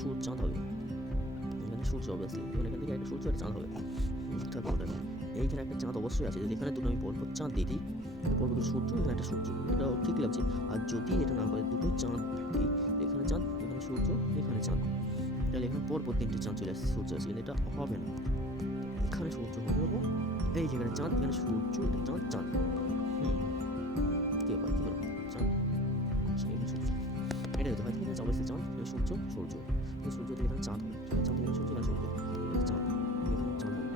সূর্য চাঁদ হবে, এখানে সূর্য অবভিয়াসলি, এখান থেকে একটা সূর্য একটা চাঁদ হবে। তারপরে এইখানে একটা চাঁদ অবশ্যই আছে, যদি এখানে দুটো আমি পরপর চাঁদ দিয়ে দিই, পরপর দুটো সূর্য, এখানে একটা সূর্য, এটাও ঠিক লাগছে। আর যদি এটা না করে দুটো চাঁদ দিই, এখানে চাঁদ, এখানে সূর্য, এখানে চাঁদ, তাহলে এখানে পরপর তিনটে চাঁদ চলে আসছে, সূর্য আসছে, কিন্তু এটা হবে না। এখানে সূর্য হবে এবং এই যেখানে চাঁদ, এখানে সূর্য, এটা চাঁদ, চাঁদ। কি ব্যাপার, কি হলো? চাঁদ, এখানে সূর্য, এটা হতে হয়, ঠিক আছে? অবশ্যই চাঁদ, এখানে সূর্য, সূর্য, সূর্য থেকে এখানে চাঁদ হবে, চাঁদ এখানে সূর্য, এখানে সূর্য, এখানে চাঁদ, এখানে চাঁদ হবে।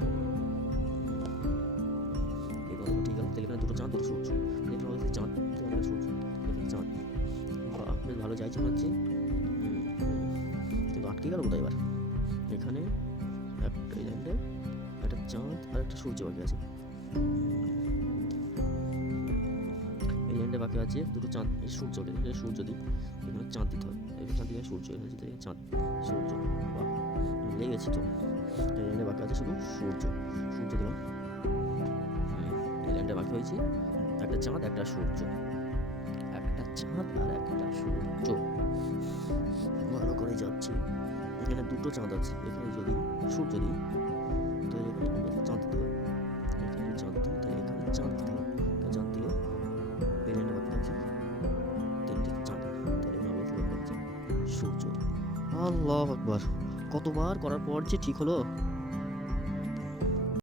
এই কথাটা ঠিক গেল। তাহলে এখানে দুটো চাঁদ, দুটো সূর্য, এখানে অবশ্যই চাঁদ, এখানে সূর্য, এখানে চাঁদ। বাহ, বেশ ভালো চাইছে মনে হচ্ছে। কিন্তু আটকে গেল কোথায় এবার? এখানে একটা এই লাইনটা একটা চাঁদ আর একটা সূর্য বাকি আছে, এই লাইনটা বাকি আছে, দুটো চাঁদ, সূর্য, এখানে সূর্য দিই, এখানে চাঁদ দিতে হবে, এখানে চাঁদ দিয়ে সূর্য, এখানে চাঁদ, সূর্য। বাহ, লেগেছি তো। এই লাইনটা বাকি আছে শুধু সূর্য, সূর্য দিলাম। এই লাইনটা বাকি হয়েছে একটা চাঁদ, একটা সূর্য, একটা চাঁদ আর একটা সূর্য। ভালো করে যাচ্ছি। এখানে দুটো চাঁদ আছে, এখানে যদি সূর্য দিই, তাহলে এখানে আমাকে চাঁদ দিতে হবে, এখানে চাঁদ দিই, তাহলে এখানে চাঁদ দিতে হবে, চাঁদ দিলে এই লাইনটা বাকি থাকছে তিনটে চাঁদ, তাহলে এখানে অবশ্যই বাকি থাকছে সূর্য। আল্লাহু আকবার, কতবার করার পর যে ঠিক হলো।